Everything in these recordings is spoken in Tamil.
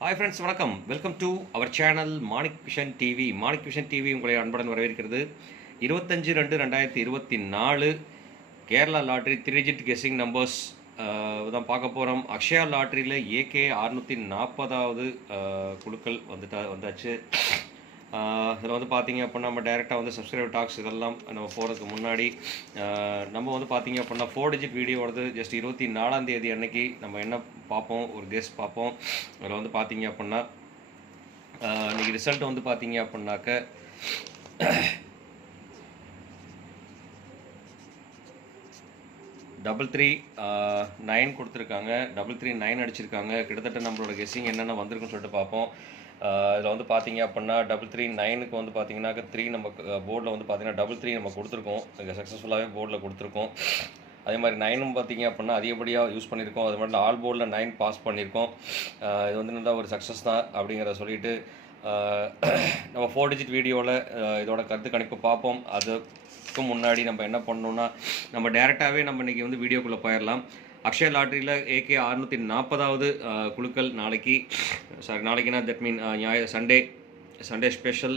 ஹாய் ஃப்ரெண்ட்ஸ், வணக்கம். Welcome to our channel Manik Vision TV. Manik Vision TV உங்களை அன்புடன் வரவேற்கிறது. 25/2/2024 Kerala lottery 3 digit guessing numbers தான் பார்க்க போகிறோம். அக்ஷயா லாட்ரியில் ஏகே 640வது குழுக்கள் வந்தாச்சு. இதில் வந்து பார்த்தீங்க அப்படின்னா நம்ம டைரெக்டாக வந்து சப்ஸ்கிரைபர் டாக்ஸ் இதெல்லாம் நம்ம போகிறதுக்கு முன்னாடி நம்ம வந்து பார்த்தீங்க அப்படின்னா 4 டிஜிட் வீடியோ வருது. ஜஸ்ட் 24ஆம் தேதி அன்னைக்கு நம்ம என்ன பார்ப்போம், ஒரு கெஸ் பார்ப்போம். அதில் வந்து பார்த்தீங்க அப்படின்னா இன்றைக்கி ரிசல்ட் வந்து பார்த்தீங்க அப்படின்னாக்க 339 கொடுத்துருக்காங்க. 339 அடிச்சிருக்காங்க. கிட்டத்தட்ட நம்மளோட கெஸ்ஸிங் என்னென்ன வந்திருக்குன்னு சொல்லிட்டு பார்ப்போம். இதில் வந்து பார்த்தீங்க அப்படின்னா 339க்கு வந்து பார்த்தீங்கன்னாக்க 3 நம்ம போர்டில் வந்து பார்த்தீங்கன்னா 33 நம்ம கொடுத்துருக்கோம். இங்கே சக்ஸஸ்ஃபுல்லாகவே போர்டில் கொடுத்துருக்கோம். அதே மாதிரி 9ம் பார்த்தீங்க அப்படின்னா அதிகப்படியாக யூஸ் பண்ணியிருக்கோம். அது மட்டும் ஆல் போர்டில் 9 பாஸ் பண்ணியிருக்கோம். இது வந்து நல்லா ஒரு சக்ஸஸ் தான் அப்படிங்கிறத சொல்லிட்டு நம்ம 4 டிஜிட் வீடியோவில் இதோட கருத்து கணிப்பு பார்ப்போம். அதுக்கு முன்னாடி நம்ம என்ன பண்ணணும்னா நம்ம டேரெக்டாகவே நம்ம இன்றைக்கி வந்து வீடியோக்குள்ளே போயிடலாம். அக்ஷயா லாட்ரியில் ஏகே 640வது குழுக்கள் நாளைக்குன்னா தட் மீன் சண்டே ஸ்பெஷல்.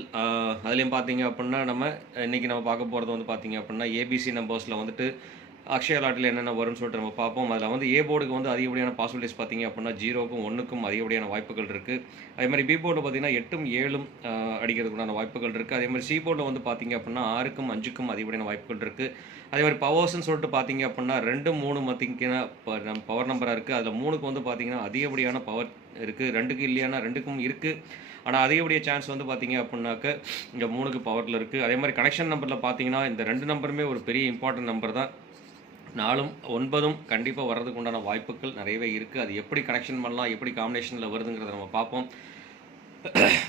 அதுலேயும் பார்த்தீங்க அப்படின்னா நம்ம இன்றைக்கி நம்ம பார்க்க போகிறது வந்து பார்த்தீங்க அப்படின்னா ஏபிசி நம்பர்ஸில் வந்துட்டு அக்ஷயா லாட்ரியில் என்னென்ன வரும்னு சொல்லிட்டு நம்ம பார்ப்போம். அதில் வந்து ஏ போர்டுக்கு வந்து அதிகப்படியான பாசிபிலிட்டிஸ் பார்த்தீங்க அப்படின்னா 0க்கும் 1க்கும் அதிகப்படியான வாய்ப்புகள் இருக்குது. அதே மாதிரி பி போர்டு பார்த்தீங்கன்னா 8ம் 7ம் அடிக்கிறதுக்குண்டான வாய்ப்புகள் இருக்குது. அதே மாதிரி சி போர்டில் வந்து பார்த்தீங்க அப்படின்னா 6க்கும் 5க்கும் அதிகப்படியான வாய்ப்புகள் இருக்குது. அதே மாதிரி பவர்ஸ்ன்னு சொல்லிட்டு பார்த்தீங்க அப்படின்னா 2, 3 மத்திங்கன்னா நம்ம பவர் நம்பராக இருக்குது. அதில் 3க்கு வந்து பார்த்தீங்கன்னா அதிகப்படியான பவர் இருக்குது. 2க்கு இல்லையானா 2க்கும் இருக்குது. ஆனால் அதிகப்படிய சான்ஸ் வந்து பார்த்தீங்க அப்படின்னாக்க இந்த 3க்கு பவரில் இருக்குது. அதே மாதிரி கனெக்ஷன் நம்பரில் பார்த்தீங்கன்னா இந்த 2 நம்பருமே ஒரு பெரிய இம்பார்ட்டன்ட் நம்பர் தான். 4ம் 9ம் கண்டிப்பாக வர்றதுக்கு உண்டான வாய்ப்புகள் நிறையவே இருக்குது. அது எப்படி கனெக்ஷன் பண்ணலாம், எப்படி காம்பினேஷனில் வருதுங்கிறத நம்ம பார்ப்போம்.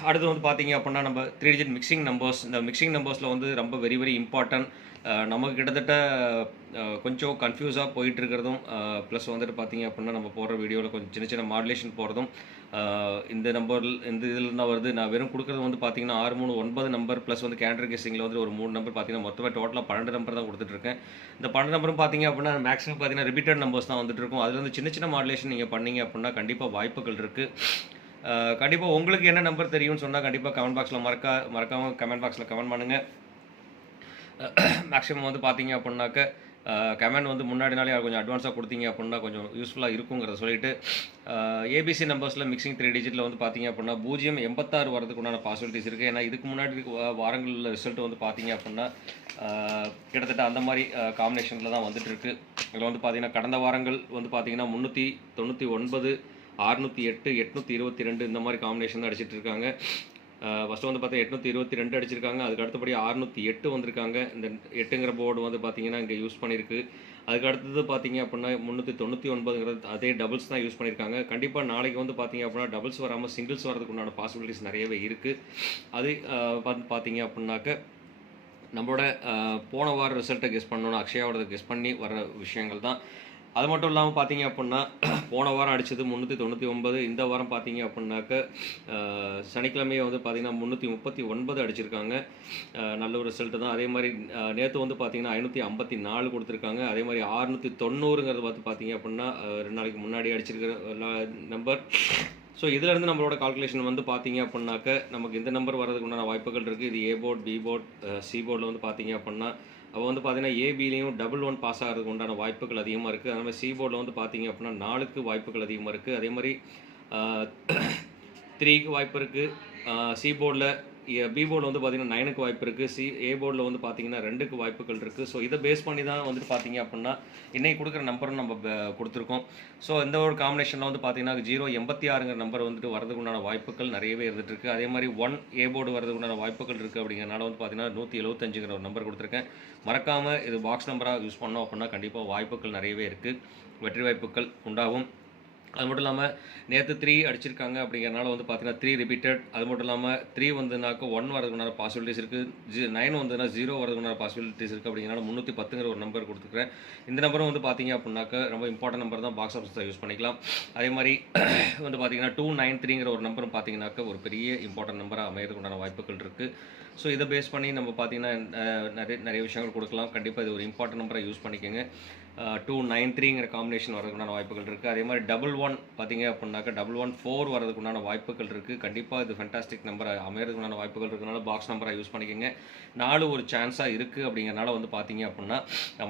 அடுத்து வந்து பார்த்தீங்க அப்படின்னா நம்ம 3 டிஜிட் மிக்சிங் நம்பர்ஸ். இந்த மிக்சிங் நம்பர்ஸில் வந்து ரொம்ப வெரி வெரி இம்பார்ட்டன்ட். நமக்கு கிட்டத்தட்ட கொஞ்சம் கன்ஃபியூஸாக போயிட்டுருக்கிறதும் ப்ளஸ் வந்துட்டு பார்த்தீங்க அப்படின்னா நம்ம போடுற வீடியோவில் கொஞ்சம் சின்ன சின்ன மாடுலேஷன் போகிறதும் இந்த இதில் தான் வருது. நான் வெறும் கொடுக்குறது வந்து பார்த்தீங்கன்னா 6, 3, 9 நம்பர் ப்ளஸ் வந்து கேண்டர் கெஸ்ஸிங்கில் வந்து ஒரு 3 நம்பர் பார்த்தீங்கன்னா மொத்தமாக டோட்டலாக 12 நம்பர் தான் கொடுத்துட்ருக்கேன். இந்த 12 நம்பரும் பார்த்தீங்க அப்படின்னா மேக்ஸிமம் பார்த்தீங்கன்னா ரிப்பீட்டட் நம்பர்ஸ் தான் வந்துட்டு இருக்கும். அதில் வந்து சின்ன சின்ன மாடுலேஷன் நீங்கள் பண்ணீங்க அப்படின்னா கண்டிப்பாக வாய்ப்புகள் இருக்குது. கண்டிப்பாக உங்களுக்கு என்ன நம்பர் தெரியும்னு சொன்னால் கண்டிப்பாக கமெண்ட் பாக்ஸில் மறக்காமல் கமெண்ட் பாக்ஸில் கமெண்ட் பண்ணுங்கள். மேக்ஸிமம் வந்து பார்த்தீங்க அப்படின்னாக்க கமெண்ட் வந்து முன்னாடி நாளே கொஞ்சம் அட்வான்ஸாக கொடுத்தீங்க அப்படின்னா கொஞ்சம் யூஸ்ஃபுல்லாக இருக்குங்கிறத சொல்லிட்டு ஏபிசி நம்பர்ஸில் மிக்சிங் 3 டிஜிட்டில் வந்து பார்த்தீங்க அப்படின்னா 086 வரதுக்கு உண்டான பாசிபிலிட்டிஸ் இருக்குது. ஏன்னா இதுக்கு முன்னாடி வாரங்களில் ரிசல்ட் வந்து பார்த்தீங்க அப்படின்னா கிட்டத்தட்ட அந்த மாதிரி காம்பினேஷனில் தான் வந்துட்டு இருக்கு. இதில் வந்து பார்த்தீங்கன்னா கடந்த வாரங்கள் வந்து பார்த்தீங்கன்னா 399, 608, 822 இந்த மாதிரி காம்பினேஷன் தான் அடிச்சிட்டு இருக்காங்க. ஃபஸ்ட்டு வந்து பார்த்தா 822 அடிச்சிருக்காங்க. அதுக்கு அடுத்தபடி 608 வந்திருக்காங்க. இந்த 8ங்கிற போர்டு வந்து பார்த்தீங்கன்னா இங்கே யூஸ் பண்ணியிருக்கு. அதுக்கு அடுத்தது பார்த்தீங்க அப்படின்னா 399ங்கிறது அதே டபுள்ஸ் தான் யூஸ் பண்ணியிருக்காங்க. கண்டிப்பாக நாளைக்கு வந்து பார்த்தீங்க அப்படின்னா டபுள்ஸ் வராமல் சிங்கிள்ஸ் வரதுக்கு உண்டான பாசிபிலிட்டிஸ் நிறையவே இருக்குது. அது பார்த்தீங்க அப்படின்னாக்க நம்மளோட போன வாரம் ரிசல்ட்டை கெஸ் பண்ணணும், அக்ஷயாவோட கெஸ் பண்ணி வர விஷயங்கள் தான். அது மட்டும் இல்லாமல் பார்த்தீங்க அப்படின்னா போன வாரம் அடித்தது 399. இந்த வாரம் பார்த்தீங்க அப்படின்னாக்க சனிக்கிழமையை வந்து பார்த்தீங்கன்னா 339 அடிச்சிருக்காங்க. நல்ல ஒரு ரிசல்ட்டு தான். அதே மாதிரி நேற்று வந்து பார்த்தீங்கன்னா 554 கொடுத்துருக்காங்க. அதே மாதிரி 690ங்கிறது பார்த்தீங்க அப்படின்னா 2 நாளைக்கு முன்னாடி அடிச்சிருக்கிற நம்பர். ஸோ இதிலேருந்து நம்மளோட கால்குலேஷன் வந்து பார்த்தீங்க அப்படின்னாக்க நமக்கு இந்த நம்பர் வர்றதுக்கு உண்டான வாய்ப்புகள் இருக்குது. இது ஏ போர்ட், பி போர்ட், சி போர்டில் வந்து பார்த்தீங்க அப்படின்னா அவள் வந்து பார்த்தீங்கன்னா ஏபிலையும் 1 பாஸ் ஆகிறதுக்கு உண்டான வாய்ப்புகள் அதிகமாக இருக்குது. அதே மாதிரி சி போர்டில் வந்து பார்த்தீங்க அப்படின்னா 4க்கு வாய்ப்புகள் அதிகமாக இருக்குது. அதே மாதிரி 3க்கு வாய்ப்பு இருக்குது. சி போர்டில் பி போர்டில் வந்து பார்த்தீங்கன்னா 9க்கு வாய்ப்பு இருக்குது. ஏ போர்டில் வந்து பார்த்தீங்கன்னா 2க்கு வாய்ப்புகள் இருக்குது. ஸோ இதை பேஸ் பண்ணி தான் வந்துட்டு பார்த்தீங்க அப்படின்னா இன்றைக்கி கொடுக்குற நம்பரும் நம்ம கொடுத்துருக்கோம். ஸோ இந்த ஒரு காம்பினேஷனில் வந்து பார்த்தீங்கன்னா 086ங்கிற நம்பர் வந்துட்டு வரதுக்கு உண்டான வாய்ப்புகள் நிறையவே இருந்துட்டு இருக்குது. அதே மாதிரி 1 ஏ போர்டு வரதுக்கு உண்டான வாய்ப்புகள் இருக்குது. அப்படிங்கிறனால வந்து பார்த்தீங்கன்னா 175ங்கிற ஒரு நம்பர் கொடுத்துருக்கேன். மறக்காமல் இது பாக்ஸ் நம்பராக யூஸ் பண்ணோம் அப்படின்னா கண்டிப்பாக வாய்ப்புகள் நிறையவே இருக்குது. வெற்றி வாய்ப்புகள் உண்டாகும். அது மட்டும் இல்லாமல் நேற்று 3 அடிச்சிருக்காங்க. அப்படிங்கிறனால வந்து பார்த்தீங்கன்னா 3 ரிப்பீட்டட். அது மட்டும் இல்லாமல் 3 வந்ததுனாக்க 1 வரதுக்குண்டான பாசிபிலிட்டிஸ் இருக்குது. 9 வந்ததுன்னா 0 வரதுக்குண்டான பாசிபிலிட்டிஸ் இருக்குது. அப்படிங்கிறனால 310ங்கிற ஒரு நம்பர் கொடுத்துருக்கேன். இந்த நம்பரும் வந்து பார்த்தீங்க அப்படின்னாக்க ரொம்ப இம்பார்ட்டன்ட் நம்பர் தான். பாக்ஸ் ஆஃபீஸில் யூஸ் பண்ணிக்கலாம். அதே மாதிரி வந்து பார்த்தீங்கன்னா 293ங்கிற ஒரு நம்பரும் பார்த்தீங்கன்னாக்க ஒரு பெரிய இம்பார்ட்டன்ட் நம்பராக அமையறதுக்குண்டான வாய்ப்புகள் இருக்குது. ஸோ இதை பேஸ் பண்ணி நம்ம பார்த்தீங்கன்னா நிறைய விஷயங்கள் கொடுக்கலாம். கண்டிப்பாக இது ஒரு இம்பார்ட்டன்ட் நம்பரை யூஸ் பண்ணிக்கோங்க. 293ங்கிற காம்பினேஷன் வரதுக்குண்டான வாய்ப்புகள் இருக்குது. அதே மாதிரி 11 பார்த்தீங்க அப்படின்னாக்கா 114 வரதுக்குண்டான வாய்ப்புகள் இருக்குது. கண்டிப்பாக இது ஃபென்டாஸ்டிக் நம்பர் அமையறதுக்குண்டான வாய்ப்புகள் இருக்கிறனால பாக்ஸ் நம்பரை யூஸ் பண்ணிக்கோங்க. 4 ஒரு சான்ஸாக இருக்குது அப்படிங்கிறனால வந்து பார்த்தீங்க அப்படின்னா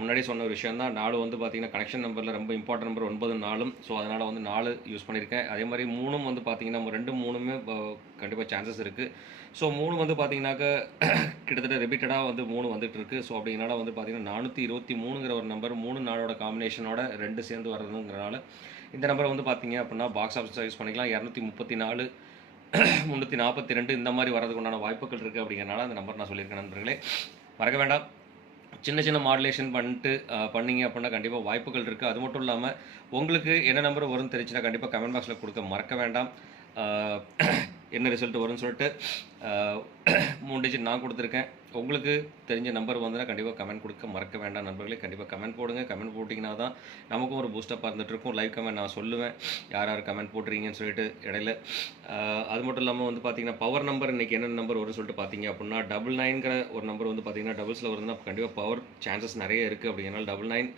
முன்னாடி சொன்ன ஒரு விஷயம் தான். 4 வந்து பார்த்தீங்கன்னா கனெக்ஷன் நம்பரில் ரொம்ப இம்பார்ட்டன்ட் நம்பர் 9 4. ஸோ அதனால் வந்து 4 யூஸ் பண்ணியிருக்கேன். அதே மாதிரி 3 வந்து பார்த்தீங்கன்னா 2 3மே கண்டிப்பாக சான்சஸ் இருக்குது. ஸோ 3 வந்து பார்த்தீங்கன்னாக்கா கிட்டத்தட்ட ரிப்பீட்டடாக வந்து 3 வந்துட்டு இருக்கு. ஸோ அப்படிங்கிறனால வந்து பார்த்தீங்கன்னா 423ங்கிற ஒரு நம்பர் 3 4ஓட காம்பினேஷனோட 2 சேர்ந்து வர்றதுங்கிறனால இந்த நம்பரை வந்து பார்த்தீங்க அப்படின்னா பாக்ஸ் ஆஃபீஸ் யூஸ் பண்ணிக்கலாம். 234 342 இந்த மாதிரி வரதுக்கு உண்டான வாய்ப்புகள் இருக்குது அப்படிங்கிறனால அந்த நம்பர் நான் சொல்லியிருக்கேன் நண்பர்களே. மறக்க வேண்டாம், சின்ன மாடுலேஷன் பண்ணிங்க அப்படின்னா கண்டிப்பாக வாய்ப்புகள் இருக்குது. அது மட்டும் இல்லாமல் உங்களுக்கு என்ன நம்பர் வரும்னு தெரிஞ்சுன்னா கண்டிப்பாக கமெண்ட் பாக்ஸில் கொடுக்க மறக்க வேண்டாம். என்ன ரிசல்ட் வரும்னு சொல்லிட்டு 3 டிஜிட் நான் கொடுத்துருக்கேன். உங்களுக்கு தெரிஞ்ச நம்பர் வந்துன்னா கண்டிப்பாக கமெண்ட் கொடுக்க மறக்க வேண்டாம் நண்பர்களே. கண்டிப்பாக கமெண்ட் போடுங்க. கமெண்ட் போட்டிங்கன்னா தான் நமக்கும் ஒரு பூஸ்டப்பாக இருந்துகிட்டு இருக்கும். லைவ் கமெண்ட் நான் சொல்லுவேன் யார் கமெண்ட் போட்டுறீங்கன்னு சொல்லிட்டு இடையில. அது மட்டும் இல்லாமல் வந்து பார்த்தீங்கன்னா பவர் நம்பர் இன்றைக்கி என்ன நம்பர் வரும்னு சொல்லிட்டு பார்த்தீங்க அப்படின்னா 99ங்கிற ஒரு நம்பர் வந்து பார்த்தீங்கன்னா டபுள்ஸில் வருதுன்னா கண்டிப்பாக பவர் சான்சஸ் நிறைய இருக்குது. அப்படிங்கிறனால 99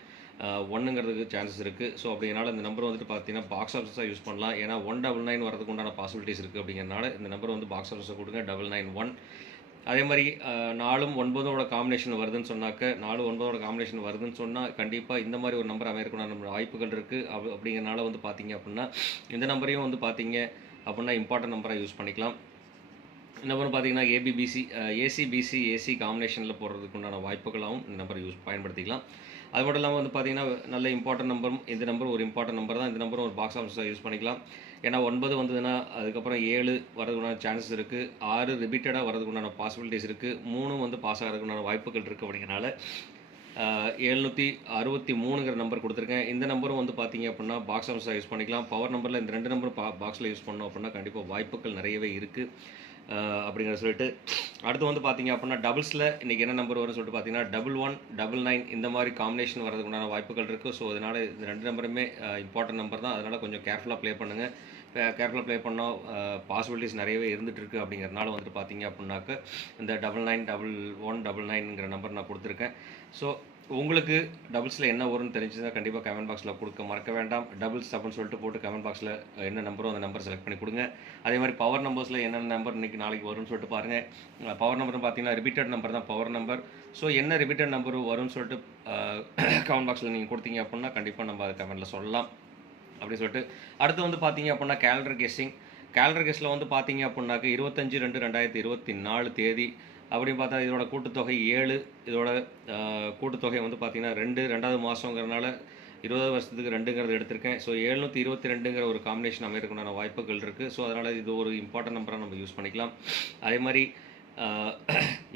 1ங்கிறதுக்கு சான்சஸ் இருக்குது. ஸோ அப்படிங்கிறனால இந்த நம்பர் வந்துட்டு பார்த்தீங்கன்னா பாக்ஸ் ஆஃபீஸாக யூஸ் பண்ணலாம். ஏன்னா 199 வரதுக்கு உண்டான பாசிபிலிட்டிஸ் இருக்குது. அப்படிங்கிறனால இந்த நம்பர் வந்து பாக்ஸ் ஆஃபீஸை கொடுங்க 991. அதே மாதிரி 4 9ஓட காம்பினேஷன் வருதுன்னு சொன்னாக்க 4 9ஓட காம்பினேஷன் வருதுன்னு சொன்னால் கண்டிப்பாக இந்த மாதிரி ஒரு நம்பர் அமையக்கூடிய நம்ம வாய்ப்புகள் இருக்குது. அப்படிங்கிறனால வந்து பார்த்தீங்க அப்படின்னா இந்த நம்பரையும் வந்து பார்த்தீங்க அப்படின்னா இம்பார்ட்டன்ட் நம்பராக யூஸ் பண்ணிக்கலாம். இந்த நம்பர் பார்த்தீங்கன்னா ஏசி காம்பினேஷனில் போடுறதுக்கு உண்டான வாய்ப்புகளாகவும் இந்த நம்பரை பயன்படுத்திக்கலாம். அது மட்டும் இல்லாமல் வந்து பார்த்தீங்கன்னா நல்ல இம்பார்ட்டன்ட் நம்பரும் இந்த நம்பர் ஒரு இம்பார்ட்டன்ட் நம்பர் தான். இந்த நம்பரும் ஒரு பாக்ஸ் ஆஃபீஸாக யூஸ் பண்ணிக்கலாம். ஏன்னா 9 வந்ததுன்னா அதுக்கப்புறம் 7 வரதுக்குண்டான சான்சஸ் இருக்குது. 6 ரிப்பீட்டடாக வரதுக்குண்டான பாசிபிலிட்டிஸ் இருக்குது. 3 வந்து பாஸ் ஆகிறதுக்குண்டான வாய்ப்புகள் இருக்குது. அப்படிங்கிறனால 763ங்கிற நம்பர் கொடுத்துருக்கேன். இந்த நம்பரும் வந்து பார்த்தீங்க அப்படின்னா பாக்ஸ் ஆஃபீஸாக யூஸ் பண்ணிக்கலாம். பவர் நம்பரில் இந்த 2 நம்பரும் பாக்ஸில் யூஸ் பண்ணோம் அப்படின்னா கண்டிப்பாக வாய்ப்புகள் நிறையவே இருக்குது அப்படிங்கிற சொல்லிட்டு அடுத்து வந்து பார்த்தீங்க அப்படின்னா டபுள்ஸில் இன்றைக்கி என்ன நம்பர் வரும்னு சொல்லிட்டு பார்த்தீங்கன்னா 11 99 இந்த மாதிரி காம்பினேஷன் வரதுக்கு உண்டான வாய்ப்புகள் இருக்குது. ஸோ அதனால் இந்த 2 நம்பருமே இம்பார்ட்டன்ட் நம்பர் தான். அதனால் கொஞ்சம் கேர்ஃபுல்லாக ப்ளே பண்ணுங்கள். கேர்ஃபுல்லாக ப்ளே பண்ணால் பாசிபிலிட்டிஸ் நிறையவே இருந்துகிட்ருக்கு. அப்படிங்கிறனால வந்துட்டு பார்த்தீங்க அப்படின்னாக்க இந்த 991199ங்கிற நம்பர் நான் கொடுத்துருக்கேன். ஸோ உங்களுக்கு டபுள்ஸில் என்ன வரும்னு தெரிஞ்சுன்னா கண்டிப்பாக கமெண்ட் பாக்ஸில் கொடுக்க மறக்க வேண்டாம். டபுள்ஸ் அப்படின்னு சொல்லிட்டு போட்டு கமெண்ட் பாக்ஸில் என்ன நம்பரோ அந்த நம்பர் செலக்ட் பண்ணி கொடுங்க. அதே மாதிரி பவர் நம்பர்ஸில் என்னென்ன நம்பர் இன்றைக்கி நாளைக்கு வரும்னு சொல்லிட்டு பாருங்கள். பவர் நம்பர்னு பார்த்தீங்கன்னா ரிப்பீட்டட் நம்பர் தான் பவர் நம்பர். ஸோ என்ன ரிப்பீட்டட் நம்பர் வரும்னு சொல்லிட்டு கமெண்ட் பாக்ஸில் நீங்கள் கொடுத்தீங்க அப்படின்னா கண்டிப்பாக நம்ம அதை கமெண்ட்டில் சொல்லலாம் அப்படின்னு சொல்லிட்டு அடுத்து வந்து பார்த்தீங்க அப்படின்னா கேலண்டர் கெஸ்ஸில் வந்து பார்த்தீங்க அப்படின்னாக்க 25/2/2024 தேதி அப்படின்னு பார்த்தா இதோட கூட்டுத்தொகை 7. இதோட கூட்டுத்தொகை வந்து பார்த்தீங்கன்னா 2வது மாதங்கிறதுனால 20 வருஷத்துக்கு 2ங்கிறது எடுத்திருக்கேன். ஸோ 722ங்கிற ஒரு காம்பினேஷன் அமையறதுக்குண்டான வாய்ப்புகள் இருக்குது. ஸோ அதனால் இது ஒரு இம்பார்ட்டன்ட் நம்பராக நம்ம யூஸ் பண்ணிக்கலாம். அதே மாதிரி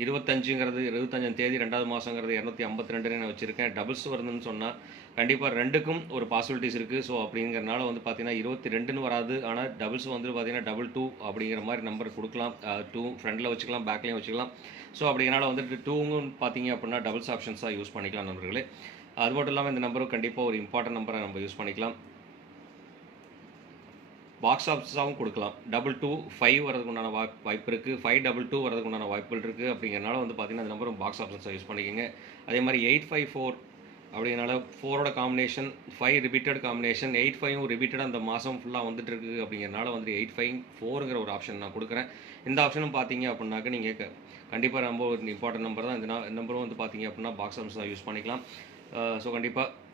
25 தேதி 2வது மாதங்கிறது 252 நான் வச்சுருக்கேன். டபுள்ஸ் வருதுன்னு சொன்னால் கண்டிப்பாக 2க்கும் ஒரு பாசிபிலிட்டிஸ் இருக்குது. ஸோ அப்படிங்கிறனால வந்து பார்த்தீங்கன்னா 22ன்னு வராது. ஆனால் டபுள்ஸ் வந்து பார்த்தீங்கன்னா 22 அப்படிங்கிற மாதிரி நம்பர் கொடுக்கலாம். 2 ஃப்ரண்டில் வச்சுக்கலாம், பேக்லேயும் வச்சுக்கலாம். ஸோ அப்படிங்கிறனால வந்துட்டு 2ங்கும் பார்த்தீங்க அப்படின்னா டபுள்ஸ் ஆப்ஷன்ஸாக யூஸ் பண்ணிக்கலாம் நண்பர்களே. அது மட்டும் இல்லாமல் இந்த நம்பரும் கண்டிப்பாக ஒரு இம்பார்ட்டன்ட் நம்பரை நம்ம யூஸ் பண்ணிக்கலாம். பாக்ஸ் ஆஃபீஸாகவும் கொடுக்கலாம். 225 வரதுக்கு உண்டான வாய்ப்பு இருக்குது. 522 வரதுக்கு உண்டான வாய்ப்புகள் இருக்குது. அப்படிங்கிறனால வந்து பார்த்தீங்கன்னா அந்த நம்பரும் பாக்ஸ் ஆப்ஷன்ஸாக யூஸ் பண்ணிக்கோங்க. அதே மாதிரி 854 அப்படிங்கிறனால 4ஓட காம்பினேஷன் 5 ரிப்பீட்டட் காம்பினேஷன் 85 ரிப்பீட்டடாக அந்த மாதம் ஃபுல்லாக வந்துட்டு இருக்குது. அப்படிங்கிறனால வந்து 854ங்கிற ஒரு ஆப்ஷன் நான் கொடுக்குறேன். இந்த ஆப்ஷனும் பார்த்தீங்க அப்படின்னாக்க நீங்கள் கண்டிப்பாக ரொம்ப ஒரு இம்பார்ட்டன்ட் நம்பர் தான். இந்த நம்பரும் வந்து பார்த்தீங்க அப்படின்னா பாக்ஸ் ஆப்ஷன்ஸாக யூஸ் பண்ணிக்கலாம். ஸோ கண்டிப்பாக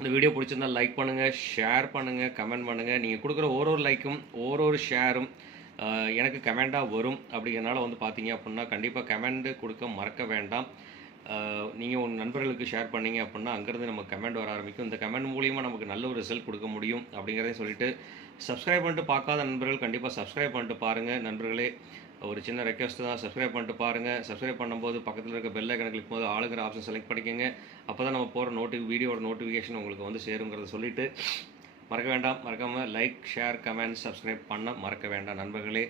இந்த வீடியோ பிடிச்சிருந்தால் லைக் பண்ணுங்கள், ஷேர் பண்ணுங்கள், கமெண்ட் பண்ணுங்கள். நீங்கள் கொடுக்குற ஒரு லைக்கும் ஒரு ஷேரும் எனக்கு கமெண்ட்டாக வரும். அப்படிங்கிறனால வந்து பார்த்தீங்க அப்படின்னா கண்டிப்பாக கமெண்ட் கொடுக்க மறக்க வேண்டாம். நீங்கள் உங்கள் நண்பர்களுக்கு ஷேர் பண்ணிங்க அப்படின்னா அங்கேருந்து நமக்கு கமெண்ட் வர ஆரம்பிக்கும். இந்த கமெண்ட் மூலிமா நமக்கு நல்ல ஒரு ரிசல்ட் கொடுக்க முடியும். அப்படிங்கிறதையும் சொல்லிவிட்டு சப்ஸ்கிரைப் பண்ணிட்டு பார்க்காத நண்பர்கள் கண்டிப்பாக சப்ஸ்கிரைப் பண்ணிட்டு பாருங்கள் நண்பர்களே. ஒரு சின்ன ரெக்வஸ்ட் தான், சப்ஸ்கிரைப் பண்ணிட்டு பாருங்கள். சப்ஸ்கிரைப் பண்ணும்போது பக்கத்தில் இருக்க பெல் ஐக்கனை கிளிக் போது ஆளுங்கிற ஆப்ஷன் செலக்ட் பண்ணிக்கோங்க. அப்போ தான் நம்ம போகிற வீடியோட நோட்டிஃபிகேஷன் உங்களுக்கு வந்து சேருங்கிறத சொல்லிவிட்டு மறக்காமல் லைக், ஷேர், கமெண்ட், சப்ஸ்கிரைப் பண்ண மறக்க வேண்டாம் நண்பர்களே.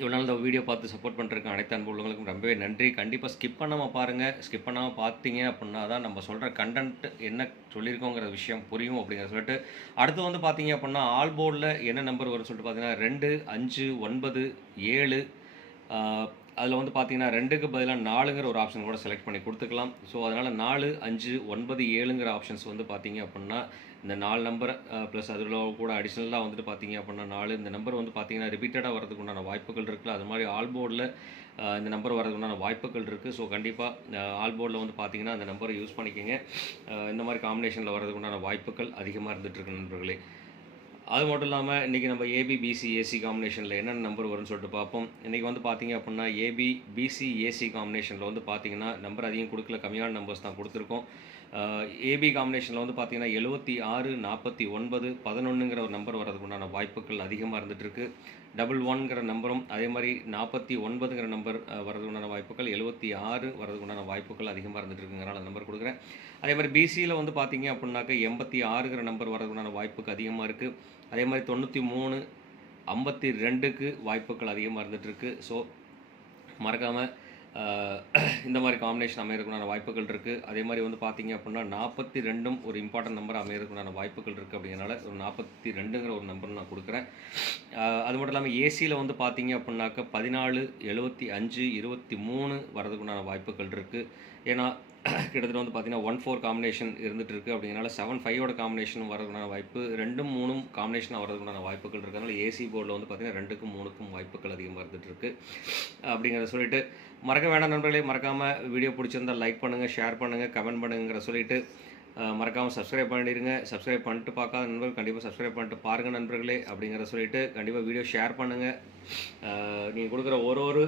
இவ்வளோ நாள் இந்த வீடியோ பார்த்து சப்போர்ட் பண்ணிருக்க அனைத்து அன்பு உள்ளவங்களுக்கும் ரொம்பவே நன்றி. கண்டிப்பாக ஸ்கிப் பண்ணாமல் பாருங்கள். ஸ்கிப் பண்ணாமல் பார்த்தீங்க அப்படின்னா தான் நம்ம சொல்கிற கண்டென்ட் என்ன சொல்லியிருக்கோங்கிற விஷயம் புரியும். அப்படிங்கிற சொல்லிட்டு அடுத்து வந்து பார்த்தீங்க அப்படின்னா ஆல் போர்டில் என்ன நம்பர் வரும்னு சொல்லிட்டு பார்த்தீங்கன்னா 2 5 9 7 அதில் வந்து பார்த்தீங்கன்னா 2க்கு பதிலாக 4ங்கிற ஒரு ஆப்ஷன் கூட செலக்ட் பண்ணி கொடுத்துக்கலாம். ஸோ அதனால் 4, 5, 9, 7ங்கிற ஆப்ஷன்ஸ் வந்து பார்த்தீங்க அப்படின்னா இந்த 4 நம்பர் ப்ளஸ் அதில் கூட அடிஷ்னலாக வந்துட்டு பார்த்தீங்க அப்படின்னா 4 இந்த நம்பர் வந்து பார்த்தீங்கன்னா ரிப்பீட்டடாக வரதுக்கு உண்டான வாய்ப்புகள் இருக்குல்ல. அது மாதிரி ஆல் போர்டில் இந்த நம்பர் வரதுக்கு உண்டான வாய்ப்புகள் இருக்குது. ஸோ கண்டிப்பாக ஆல் போர்டில் வந்து பார்த்தீங்கன்னா அந்த நம்பரை யூஸ் பண்ணிக்கோங்க. இந்த மாதிரி காம்பினேஷனில் வரதுக்கு உண்டான வாய்ப்புகள் அதிகமாக இருந்துகிட்ருக்கு நண்பர்களே. அது மட்டும் இல்லாமல் இன்றைக்கி நம்ம ஏபி, பிசி, ஏசி காம்பினேஷனில் என்னென்ன நம்பர் வரும்னு சொல்லிட்டு பார்ப்போம். இன்றைக்கி வந்து பார்த்தீங்க அப்படின்னா ஏபி, பிசி, ஏசி காம்பினேஷனில் வந்து பார்த்தீங்கன்னா நம்பர் அதிகம் கொடுக்கல, கம்மியான நம்பர்ஸ் தான் கொடுத்துருக்கோம். ஏபி காம்பினேஷனில் வந்து பார்த்தீங்கன்னா 76, 49, 11ங்கிற ஒரு நம்பர் வரதுக்கு உண்டான வாய்ப்புகள் அதிகமாக இருந்துகிட்ருக்கு. 11ங்கிற நம்பரும் அதே மாதிரி 49ங்கிற நம்பர் வரதுக்கு உண்டான வாய்ப்புகள், 76 வரதுக்கு உண்டான வாய்ப்புகள் அதிகமாக இருந்துகிட்ருக்குங்கிறனால நம்பர் கொடுக்குறேன். அதே மாதிரி பிசியில் வந்து பார்த்தீங்க அப்படின்னாக்க 86ங்கிற நம்பர் வரதுக்கு உண்டான வாய்ப்புக்கு அதிகமாக இருக்குது. அதே மாதிரி 93, 52க்கு வாய்ப்புகள் அதிகமாக இருந்துகிட்ருக்கு. ஸோ மறக்காமல் இந்த மாதிரி காம்பினேஷன் அமையறதுக்குண்டான வாய்ப்புகள் இருக்குது. அதே மாதிரி வந்து பார்த்தீங்க அப்படின்னா 42ம் ஒரு இம்பார்ட்டன்ட் நம்பர் அமையறதுக்குண்டான வாய்ப்புகள் இருக்குது. அப்படிங்கிறனால ஒரு 42ங்கிற ஒரு நம்பர் நான் கொடுக்குறேன். அது மட்டும் இல்லாமல் ஏசியில் வந்து பார்த்தீங்க அப்படின்னாக்க 14, 75, 23 வரதுக்குண்டான வாய்ப்புகள் இருக்குது. ஏன்னா கிட்டத்தட்ட வந்து பார்த்தீங்கன்னா 1-4 காம்பினேஷன் இருந்துகிட்டு இருக்குது. அப்படிங்கிறனால 7-5ஓட காம்பினேஷனும் வரதுக்குண்டான வாய்ப்பு, 2ம் 3ம் காம்பினேஷனாக வரதுக்குண்டான வாய்ப்புகள் இருக்கிறதுனால ஏசி போர்டில் வந்து பார்த்தீங்கன்னா 2க்கும் 3க்கும் வாய்ப்புகள் அதிகமாக இருந்துகிட்டு இருக்குது. அப்படிங்கிறத சொல்லிட்டு மறக்க வேண்டாம் நண்பர்களே. மறக்காமல் வீடியோ பிடிச்சிருந்தால் லைக் பண்ணுங்கள், ஷேர் பண்ணுங்கள், கமெண்ட் பண்ணுங்கிற சொல்லிட்டு மறக்காமல் சப்ஸ்கிரைப் பண்ணிடுங்க. சப்ஸ்கிரைப் பண்ணிட்டு பார்க்காத நண்பர்கள் கண்டிப்பாக சப்ஸ்கிரைப் பண்ணிட்டு பாருங்கள் நண்பர்களே. அப்படிங்கிற சொல்லிட்டு கண்டிப்பாக வீடியோ ஷேர் பண்ணுங்கள். நீங்கள் கொடுக்குற ஒரு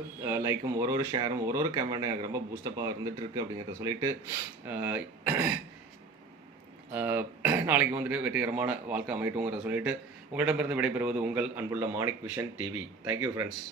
லைக்கும் ஒரு ஷேரும் ஒரு கமெண்ட்டும் எனக்கு ரொம்ப பூஸ்டப்பாக இருந்துகிட்டு இருக்குது. அப்படிங்கிறத சொல்லிட்டு நாளைக்கு வந்துட்டு வெற்றிகரமான வாழ்க்கை அமையட்டுங்கிறத சொல்லிட்டு உங்களிடமிருந்து விடைபெறுவது உங்கள் அன்புள்ள Manik Vision TV. Thank you friends.